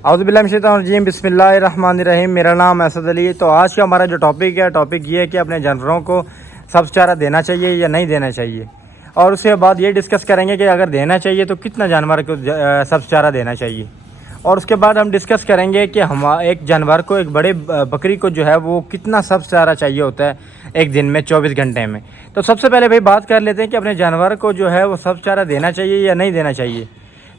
औज़ुबिल्लाहिमिनश्शैतानिर्रजीम बिस्मिल्लाहिर्रहमानिर्रहीम। मेरा नाम असद अली है। तो आज का हमारा जो टॉपिक ये है कि अपने जानवरों को सब्ज़ चारा देना चाहिए या नहीं देना चाहिए, और उसके बाद ये डिस्कस करेंगे कि अगर देना चाहिए तो कितना जानवर को सब्ज़ चारा देना चाहिए। और उसके बाद हम डिस्कस करेंगे कि हम एक जानवर को, एक बड़े बकरी को जो है वो कितना सब्ज़ चारा चाहिए होता है एक दिन में 24 घंटे में। तो सबसे पहले भाई बात कर लेते हैं कि अपने जानवर को जो है वो सब्ज़ चारा देना चाहिए या नहीं देना चाहिए।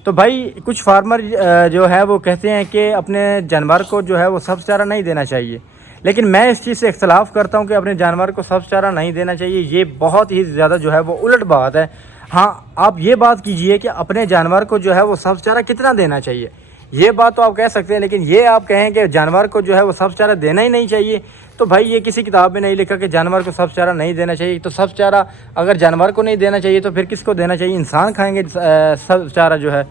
तो भाई कुछ फार्मर जो है वो कहते हैं कि अपने जानवर को जो है वो सब्ज़ चारा नहीं देना चाहिए, लेकिन मैं इस चीज़ से इख्तलाफ़ करता हूँ कि अपने जानवर को सब्ज़ चारा नहीं देना चाहिए। ये बहुत ही ज़्यादा जो है वो उलट बात है। हाँ, आप ये बात कीजिए कि अपने जानवर को जो है वो सब्ज़ चारा कितना देना चाहिए, ये बात तो आप कह सकते हैं, लेकिन ये आप कहें कि जानवर को जो है वो सब्ज़ चारा देना ही नहीं चाहिए, तो भाई ये किसी किताब में नहीं लिखा कि जानवर को सब्ज़ चारा नहीं देना चाहिए। तो सब्ज़ चारा अगर जानवर को नहीं देना चाहिए तो फिर किसको देना चाहिए? इंसान खाएंगे सब्ज़ चारा जो है?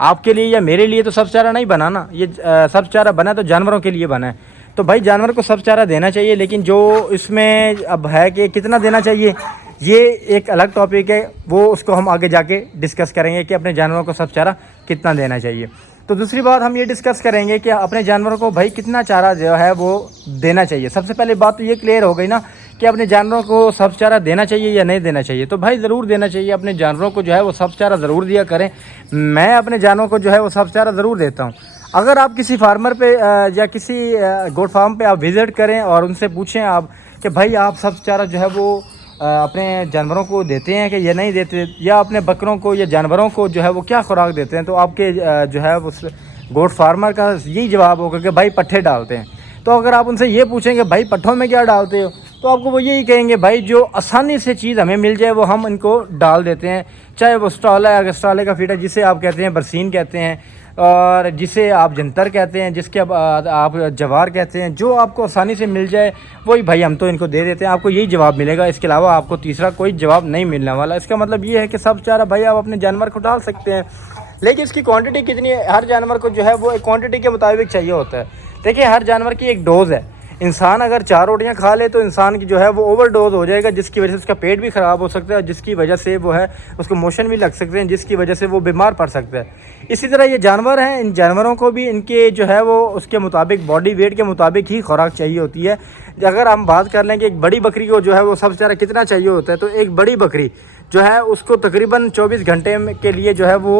आपके लिए या मेरे लिए तो सब्ज़ चारा नहीं बना ना, ये सब्ज़ चारा बना तो जानवरों के लिए बना है। तो भाई जानवर को सब्ज़ चारा देना चाहिए, लेकिन जो इसमें अब है कि कितना देना चाहिए ये एक अलग टॉपिक है, वो उसको हम आगे जाके डिस्कस करेंगे कि अपने जानवरों को सब्ज़ चारा कितना देना चाहिए। तो दूसरी बात हम ये डिस्कस करेंगे कि अपने जानवरों को भाई कितना चारा जो है वो देना चाहिए। सबसे पहले बात तो ये क्लियर हो गई ना कि अपने जानवरों को सब्ज़ चारा देना चाहिए या नहीं देना चाहिए। तो भाई ज़रूर देना चाहिए, अपने जानवरों को जो है वो सब्ज़ चारा ज़रूर दिया करें। मैं अपने जानवरों को जो है वो सब्ज़ चारा ज़रूर देता हूँ। अगर आप किसी फार्मर पे या किसी गोट फार्म पे आप विज़िट करें और उनसे पूछें आप कि भाई आप सब्ज़ चारा जो है वो अपने जानवरों को देते हैं कि ये नहीं देते, या अपने बकरों को या जानवरों को जो है वो क्या खुराक देते हैं, तो आपके जो है उस गोट फार्मर का यही जवाब होगा कि भाई पट्ठे डालते हैं। तो अगर आप उनसे ये पूछेंगे भाई पट्ठों में क्या डालते हो, तो आपको वो यही कहेंगे भाई जो आसानी से चीज़ हमें मिल जाए वो हम इनको डाल देते हैं, चाहे वो स्टॉला है, स्टॉले का फीडर जिसे आप कहते हैं बरसीन कहते हैं, और जिसे आप जंतर कहते हैं, जिसके आप जवार कहते हैं, जो आपको आसानी से मिल जाए वही भाई हम तो इनको दे देते हैं। आपको यही जवाब मिलेगा, इसके अलावा आपको तीसरा कोई जवाब नहीं मिलने वाला। इसका मतलब ये है कि सब्ज़ चारा भाई आप अपने जानवर को डाल सकते हैं, लेकिन इसकी क्वांटिटी कितनी है, हर जानवर को जो है वो एक क्वांटिटी के मुताबिक चाहिए होता है। देखिए हर जानवर की एक डोज़ है। इंसान अगर 4 रोटियां खा ले तो इंसान की जो है वो ओवरडोज हो जाएगा, जिसकी वजह से उसका पेट भी ख़राब हो सकता है, जिसकी वजह से वो है उसको मोशन भी लग सकते हैं, जिसकी वजह से वो बीमार पड़ सकता है। इसी तरह ये जानवर हैं, इन जानवरों को भी इनके जो है वो उसके मुताबिक बॉडी वेट के मुताबिक ही खुराक चाहिए होती है। अगर हम बात कर लें कि एक बड़ी बकरी को जो है वो सब्ज़ चारा कितना चाहिए होता है, तो एक बड़ी बकरी जो है उसको तकरीबन 24 घंटे के लिए जो है वो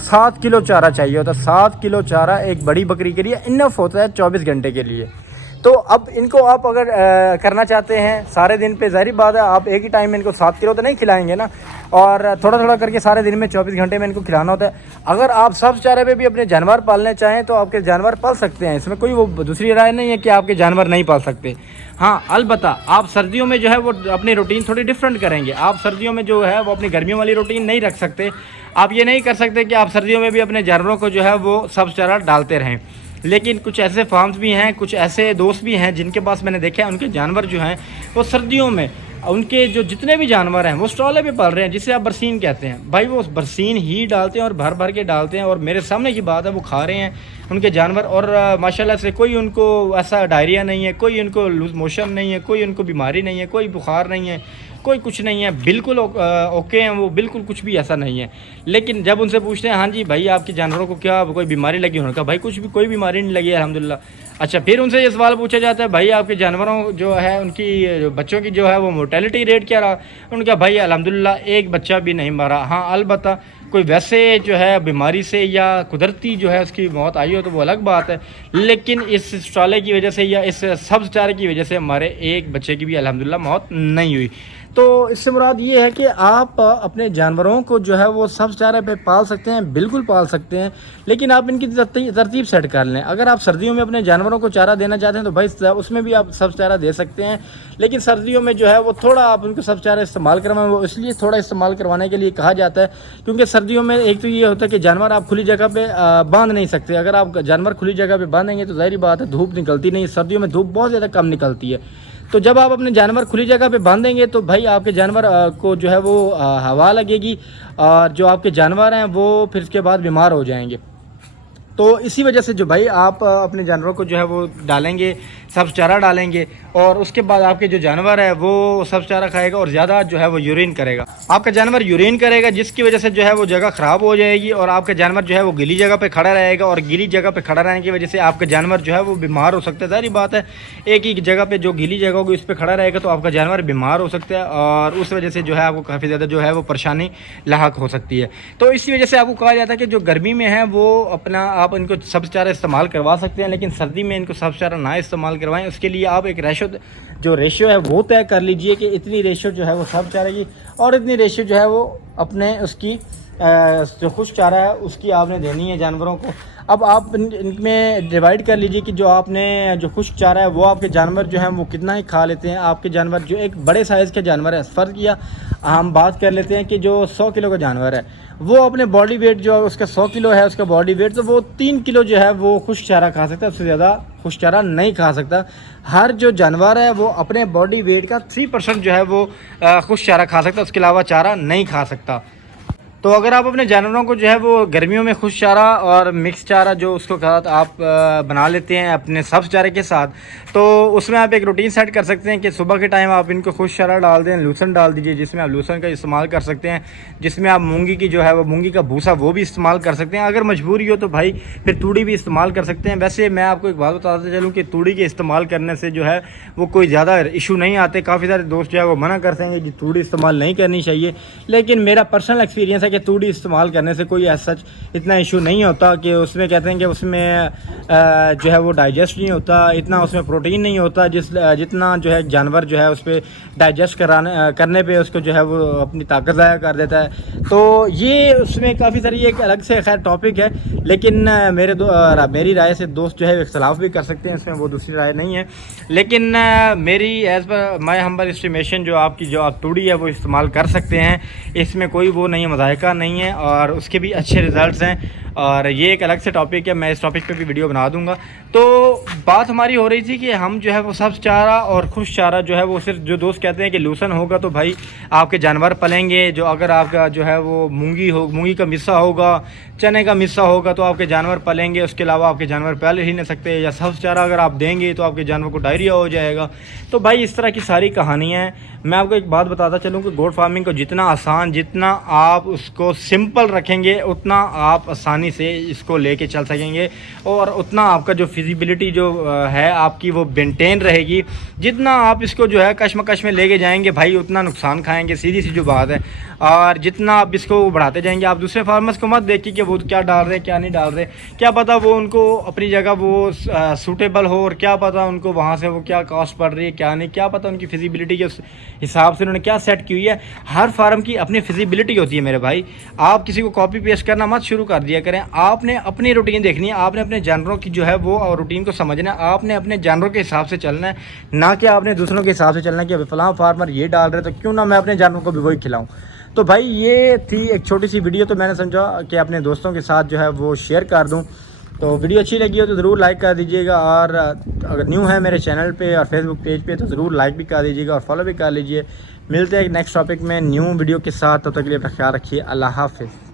7 किलो चारा चाहिए होता है। 7 किलो चारा एक बड़ी बकरी के लिए इनफ होता है 24 घंटे के लिए। तो अब इनको आप अगर करना चाहते हैं सारे दिन पे, ज़ाहिर बात है आप एक ही टाइम में इनको 7 किलो तो नहीं खिलाएंगे ना, और थोड़ा थोड़ा करके सारे दिन में 24 घंटे में इनको खिलाना होता है। अगर आप सब्ज़ चारे पे भी अपने जानवर पालने चाहें तो आपके जानवर पाल सकते हैं, इसमें कोई वो दूसरी राय नहीं है कि आपके जानवर नहीं पाल सकते। हाँ, अलबत्ता आप सर्दियों में जो है वो अपनी रूटीन थोड़ी डिफरेंट करेंगे। आप सर्दियों में जो है वो अपनी गर्मियों वाली रूटीन नहीं रख सकते। आप ये नहीं कर सकते कि आप सर्दियों में भी अपने जानवरों को जो है वो सब्ज़ चारा डालते रहें। लेकिन कुछ ऐसे फार्म्स भी हैं, कुछ ऐसे दोस्त भी हैं जिनके पास मैंने देखा है उनके जानवर जो हैं वो सर्दियों में उनके जो जितने भी जानवर हैं वो स्टॉले पे पाल रहे हैं, जिसे आप बरसीन कहते हैं। भाई वो बरसीन ही डालते हैं और भर भर के डालते हैं, और मेरे सामने की बात है वो खा रहे हैं उनके जानवर, और माशाल्लाह से कोई उनको ऐसा डायरिया नहीं है, कोई उनको लूज मोशन नहीं है, कोई उनको बीमारी नहीं है, कोई बुखार नहीं है, कोई कुछ नहीं है, बिल्कुल ओके हैं वो, बिल्कुल कुछ भी ऐसा नहीं है। लेकिन जब उनसे पूछते हैं हाँ जी भाई आपके जानवरों को क्या कोई बीमारी लगी, उन्होंने कहा भाई कुछ भी कोई बीमारी नहीं लगी अल्हम्दुलिल्लाह। अच्छा, फिर उनसे ये सवाल पूछा जाता है भाई आपके जानवरों जो है उनकी बच्चों की जो है वो मोर्टेलिटी रेट क्या रहा, उन्होंने कहा भाई अल्हम्दुलिल्लाह एक बच्चा भी नहीं मरा। हाँ, अलबत्ता कोई वैसे जो है बीमारी से या कुदरती जो है उसकी मौत आई हो तो वो अलग बात है, लेकिन इस स्टॉले की वजह से या इस सब्ज़ चारे की वजह से हमारे एक बच्चे की भी अल्हम्दुलिल्लाह मौत नहीं हुई। तो इससे मुराद ये है कि आप अपने जानवरों को जो है वो सब्ज़ चारे पे पाल सकते हैं, बिल्कुल पाल सकते हैं, लेकिन आप इनकी तरतीब सेट कर लें। अगर आप सर्दियों में अपने जानवरों को चारा देना चाहते हैं तो भाई उसमें भी आप सब्ज़ चारा दे सकते हैं, लेकिन सर्दियों में जो है वो थोड़ा आप उनको सब्ज़ चारा इस्तेमाल करवाएं। वो इसलिए थोड़ा इस्तेमाल करवाने के लिए कहा जाता है क्योंकि सर्दियों में एक तो ये होता है कि जानवर आप खुली जगह पर बांध नहीं सकते। अगर आप जानवर खुली जगह पर बांधेंगे तो ज़ाहिर बात है धूप निकलती नहीं, सर्दियों में धूप बहुत ज़्यादा कम निकलती है। तो जब आप अपने जानवर खुली जगह पे बांधेंगे तो भाई आपके जानवर को जो है वो हवा लगेगी, और जो आपके जानवर हैं वो फिर उसके बाद बीमार हो जाएंगे। तो इसी वजह से जो भाई आप अपने जानवरों को जो है वो डालेंगे सब्ज़ चारा डालेंगे और उसके बाद आपके जो जानवर है वो सब्ज़ चारा खाएगा और ज़्यादा जो है वो यूरिन करेगा। आपका जानवर यूरिन करेगा जिसकी वजह से जो है वो जगह ख़राब हो जाएगी और आपका जानवर जो है वो गीली जगह पे खड़ा रहेगा और गीली जगह पे खड़ा रहने की वजह से आपका जानवर जो है वो बीमार हो सकता है। सारी बात है, एक ही जगह पे जो गीली जगह होगी उस पर खड़ा रहेगा तो आपका जानवर बीमार हो सकता है और उस वजह से जो है आपको काफ़ी ज़्यादा जो है वो परेशानी लाहक हो सकती है। तो इसी वजह से आपको कहा जाता है कि जो गर्मी में है वो अपना आप इनको सब्ज़ चारा इस्तेमाल करवा सकते हैं, लेकिन सर्दी में इनको सब्ज़ चारा ना इस्तेमाल करवाएं। उसके लिए आप एक रेशो है वो तय कर लीजिए कि इतनी रेशो जो है वो सब्ज़ चारे की और इतनी रेशो जो है वो अपने उसकी जो खुश्क चारा है उसकी आपने देनी है जानवरों को। अब आप इनमें डिवाइड कर लीजिए कि जो आपने जो खुश्क चारा है वो आपके जानवर जो हैं वो कितना ही खा लेते हैं। आपके जानवर जो एक बड़े साइज़ के जानवर है, फ़र्ज़ किया हम बात कर लेते हैं कि जो 100 किलो का जानवर है वो अपने बॉडी वेट जो उसका 100 किलो है उसका बॉडी वेट, तो वो 3 किलो जो है वो खुश्क चारा खा सकता है, उससे ज़्यादा खुश्क चारा नहीं खा सकता। हर जो जानवर है वो अपने बॉडी वेट का 3% जो है वो खुश्क चारा खा सकता है, उसके अलावा चारा नहीं खा सकता। तो अगर आप अपने जानवरों को जो है वो गर्मियों में खुश्क चारा और मिक्स चारा जो उसको साथ आप बना लेते हैं अपने सब्ज़ चारे के साथ, तो उसमें आप एक रूटीन सेट कर सकते हैं कि सुबह के टाइम आप इनको खुश्क चारा डाल दें, लूसन डाल दीजिए जिसमें आप लूसन का इस्तेमाल कर सकते हैं, जिसमें आप मूंगी की जो है वो मूंगी का भूसा वो भी इस्तेमाल कर सकते हैं। अगर मजबूरी हो तो भाई फिर तूड़ी भी इस्तेमाल कर सकते हैं। वैसे मैं आपको एक बात बताते चलूँ कि तूड़ी के इस्तेमाल करने से जो है वो कोई ज़्यादा इशू नहीं आते। काफ़ी सारे दोस्त जो है वो मना करते हैं कि तूड़ी इस्तेमाल नहीं करनी चाहिए, लेकिन मेरा पर्सनल एक्सपीरियंस है कि तूड़ी इस्तेमाल करने से कोई ऐसा सच इतना इशू नहीं होता कि उसमें कहते हैं कि उसमें जो है वो डाइजेस्ट नहीं होता, इतना उसमें प्रोटीन नहीं होता जितना जो है जानवर जो है उस पर डाइजेस्ट करने पे उसको जो है वो अपनी ताकत ज़ाया कर देता है। तो ये उसमें काफ़ी सारी एक अलग से खैर टॉपिक है, लेकिन मेरी राय से दोस्त जो है इख्तलाफ भी कर सकते हैं, इसमें वो दूसरी राय नहीं है। लेकिन मेरी as per my humble estimation जो आपकी जो आप तूड़ी है वो इस्तेमाल कर सकते हैं, इसमें कोई वो नहीं है, मज़ायका नहीं है और उसके भी अच्छे रिज़ल्ट्स हैं और ये एक अलग से टॉपिक है, मैं इस टॉपिक पे भी वीडियो बना दूंगा। तो बात हमारी हो रही थी कि हम जो है वो सब्ज़ चारा और खुश्क चारा जो है वो सिर्फ जो दोस्त कहते हैं कि लूसन होगा तो भाई आपके जानवर पलेंगे, जो अगर आपका जो है वो मूंगी का मिस्सा होगा, चने का मिस्सा होगा तो आपके जानवर पलेंगे, उसके अलावा आपके जानवर पल ही नहीं सकते। या सब्ज़ चारा अगर आप देंगे तो आपके जानवर को डायरिया हो जाएगा। तो भाई इस तरह की सारी कहानियाँ हैं। मैं आपको एक बात बताता चलूँ कि गोट फार्मिंग को जितना आसान, जितना आप उसको सिंपल रखेंगे उतना आप आसानी से इसको लेके चल सकेंगे और उतना आपका जो फिजिबिलिटी जो है आपकी वो मेंटेन रहेगी। जितना आप इसको जो है कश्मकश में लेके जाएंगे भाई उतना नुकसान खाएंगे, सीधी सी जो बात है। और जितना आप इसको बढ़ाते जाएंगे, आप दूसरे फार्मर्स को मत देखिए कि वो क्या डाल रहे हैं क्या नहीं डाल रहे, क्या पता वो उनको अपनी जगह वो सूटेबल हो और क्या पता उनको वहाँ से वो क्या कॉस्ट पड़ रही है क्या नहीं, क्या पता उनकी फिजिबिलिटी के हिसाब से उन्होंने क्या सेट की हुई है। हर फार्म की अपनी फिजिबिलिटी होती है मेरे भाई। आप किसी को कॉपी पेस्ट करना मत शुरू कर दिया करें, आपने अपनी रूटीन देखनी है, आपने अपने जानवरों की जो है वो रूटीन को समझना है, आपने अपने जानवरों के हिसाब से चलना है, ना कि आपने दूसरों के हिसाब से चलना है कि फलां फार्मर ये डाल रहे तो क्यों ना मैं अपने जानवरों को भी वही खिलाऊँ। तो भाई ये थी एक छोटी सी वीडियो, तो मैंने समझा कि अपने दोस्तों के साथ जो है वो शेयर कर दूं। तो वीडियो अच्छी लगी हो तो ज़रूर लाइक कर दीजिएगा और अगर न्यू है मेरे चैनल पे और फेसबुक पेज पे तो ज़रूर लाइक भी कर दीजिएगा और फॉलो भी कर लीजिए। मिलते हैं एक नेक्स्ट टॉपिक में न्यू वीडियो के साथ, तब तक के लिए अपना ख्याल रखिए। अल्लाह हाफ़िज़।